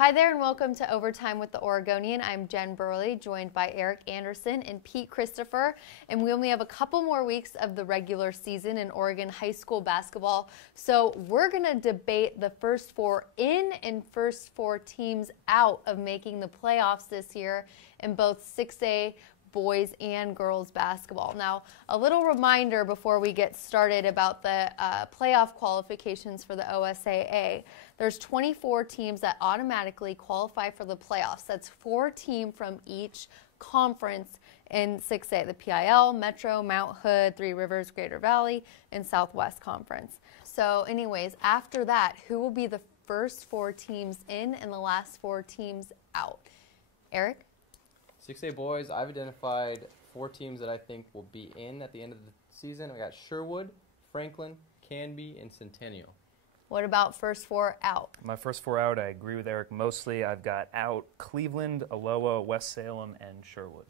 Hi there and welcome to Overtime with the Oregonian. I'm Jen Burley, joined by Eric Anderson and Pete Christopher. And we only have a couple more weeks of the regular season in Oregon high school basketball. So we're going to debate the first four in and first four teams out of making the playoffs this year in both 6A boys and girls basketball. Now, a little reminder before we get started about the playoff qualifications for the OSAA. There's 24 teams that automatically qualify for the playoffs. That's 4 teams from each conference in 6A, the PIL, Metro, Mount Hood, Three Rivers, Greater Valley, and Southwest Conference. So anyways, after that, who will be the first 4 teams in and the last 4 teams out? Eric? 6A boys, I've identified 4 teams that I think will be in at the end of the season. We got Sherwood, Franklin, Canby, and Centennial. What about first 4 out? My first 4 out, I agree with Eric mostly. I've got out Cleveland, Aloha, West Salem, and Sherwood.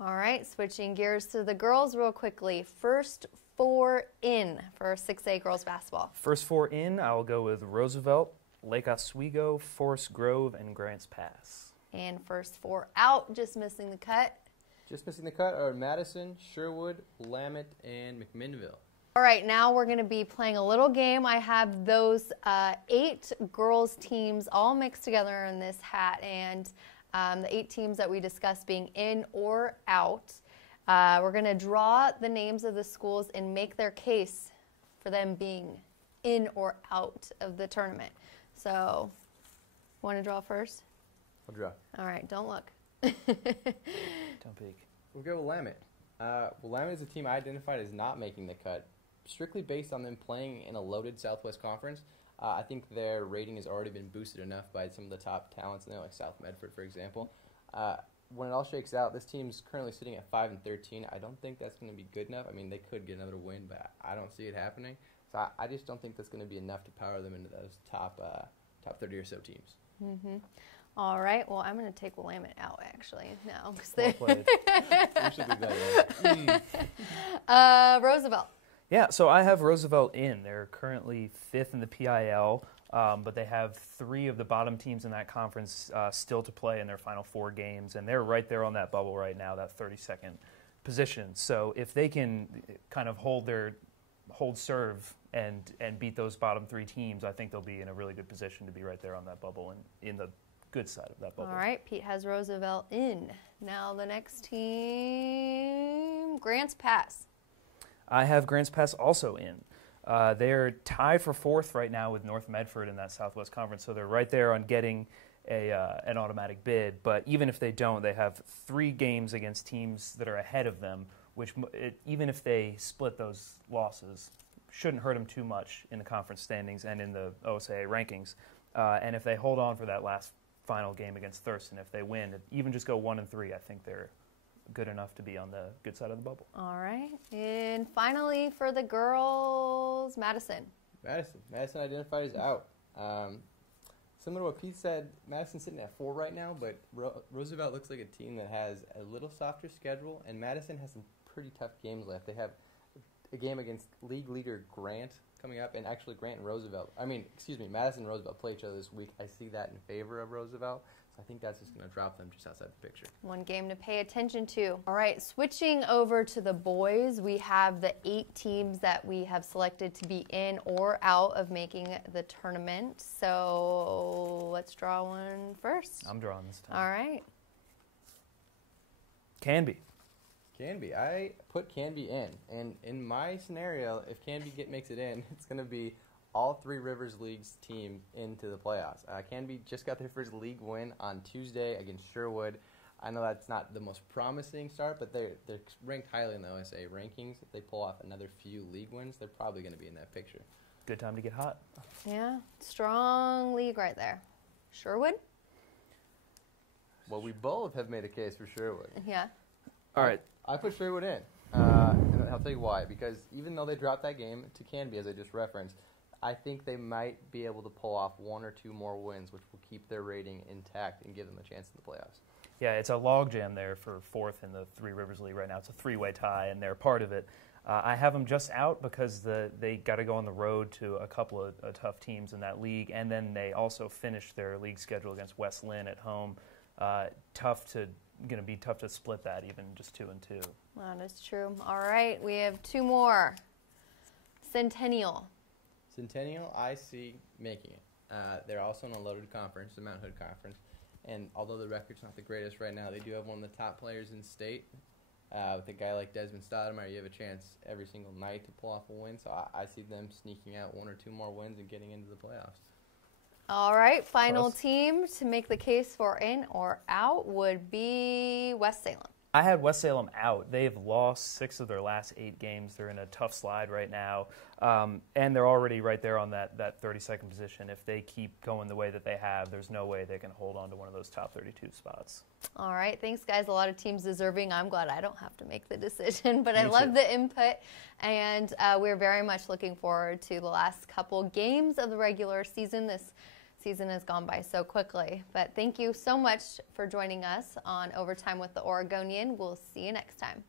All right, switching gears to the girls real quickly. First 4 in for 6A girls basketball. First 4 in, I'll go with Roosevelt, Lake Oswego, Forest Grove, and Grants Pass. And first 4 out, just missing the cut. Just missing the cut are Madison, Sherwood, Willamette, and McMinnville. All right, now we're going to be playing a little game. I have those 8 girls teams all mixed together in this hat, and the 8 teams that we discussed being in or out. We're going to draw the names of the schools and make their case for them being in or out of the tournament. So, want to draw first? I'll draw. All right, don't look. Don't peek. We'll go Willamette. Willamette is a team I identified as not making the cut, strictly based on them playing in a loaded Southwest Conference. I think their rating has already been boosted enough by some of the top talents in there, like South Medford, for example. When it all shakes out, this team's currently sitting at 5-13. I don't think that's going to be good enough. I mean, they could get another win, but I don't see it happening. So I just don't think that's going to be enough to power them into those top 30 or so teams. Mm-hmm. All right. Well, I'm going to take Willamette out, actually, now. Well played. We should be better. Roosevelt. Yeah, so I have Roosevelt in. They're currently 5th in the PIL, but they have 3 of the bottom teams in that conference still to play in their final 4 games, and they're right there on that bubble right now, that 32nd position. So if they can kind of hold serve and beat those bottom 3 teams, I think they'll be in a really good position to be right there on that bubble and in the good side of that bubble. All right, Pete has Roosevelt in. Now the next team, Grants Pass. I have Grants Pass also in. They're tied for 4th right now with North Medford in that Southwest Conference, so they're right there on getting an automatic bid. But even if they don't, they have 3 games against teams that are ahead of them, which even if they split those losses, shouldn't hurt them too much in the conference standings and in the OSAA rankings. And if they hold on for that last final game against Thurston, if they win, even just go 1-3, I think they're good enough to be on the good side of the bubble. All right. And finally, for the girls, Madison. Madison identified as out. Similar to what Pete said, Madison's sitting at 4 right now, but Roosevelt looks like a team that has a little softer schedule, and Madison has some pretty tough games left. They have a game against league leader Grant coming up, and actually Madison and Roosevelt play each other this week. I see that in favor of Roosevelt, so I think that's just going to drop them just outside the picture. One game to pay attention to. All right, switching over to the boys, we have the 8 teams that we have selected to be in or out of making the tournament. So let's draw one first. I'm drawing this time. All right. Canby. Canby. I put Canby in, and in my scenario, if Canby makes it in, it's going to be all 3 Rivers League's team into the playoffs. Canby just got their first league win on Tuesday against Sherwood. I know that's not the most promising start, but they're ranked highly in the OSA rankings. If they pull off another few league wins, they're probably going to be in that picture. Good time to get hot. Yeah, strong league right there. Sherwood? Well, we both have made a case for Sherwood. Yeah. All right. I put Sherwood in, and I'll tell you why. Because even though they dropped that game to Canby, as I just referenced, I think they might be able to pull off 1 or 2 more wins, which will keep their rating intact and give them a chance in the playoffs. Yeah, it's a logjam there for 4th in the Three Rivers League right now. It's a 3-way tie, and they're part of it. I have them just out because they got to go on the road to a couple of tough teams in that league, and then they also finished their league schedule against West Lynn at home. Going to be tough to split that, even just 2-2. That is true. All right, we have two more. Centennial. Centennial, I see making it. They're also in a loaded conference, the Mount Hood Conference, and although the record's not the greatest right now, they do have one of the top players in state. With a guy like Desmond Stoudemire, you have a chance every single night to pull off a win, so I see them sneaking out 1 or 2 more wins and getting into the playoffs. All right, final Close. team to make the case for in or out would be West Salem. I had West Salem out. They have lost 6 of their last 8 games. They're in a tough slide right now, and they're already right there on that 32nd position. If they keep going the way that they have, there's no way they can hold on to one of those top 32 spots. All right, thanks, guys. A lot of teams deserving. I'm glad I don't have to make the decision, but I Me love too. the input, and we're very much looking forward to the last couple games of the regular season. This season has gone by so quickly, but thank you so much for joining us on Overtime with the Oregonian. We'll see you next time.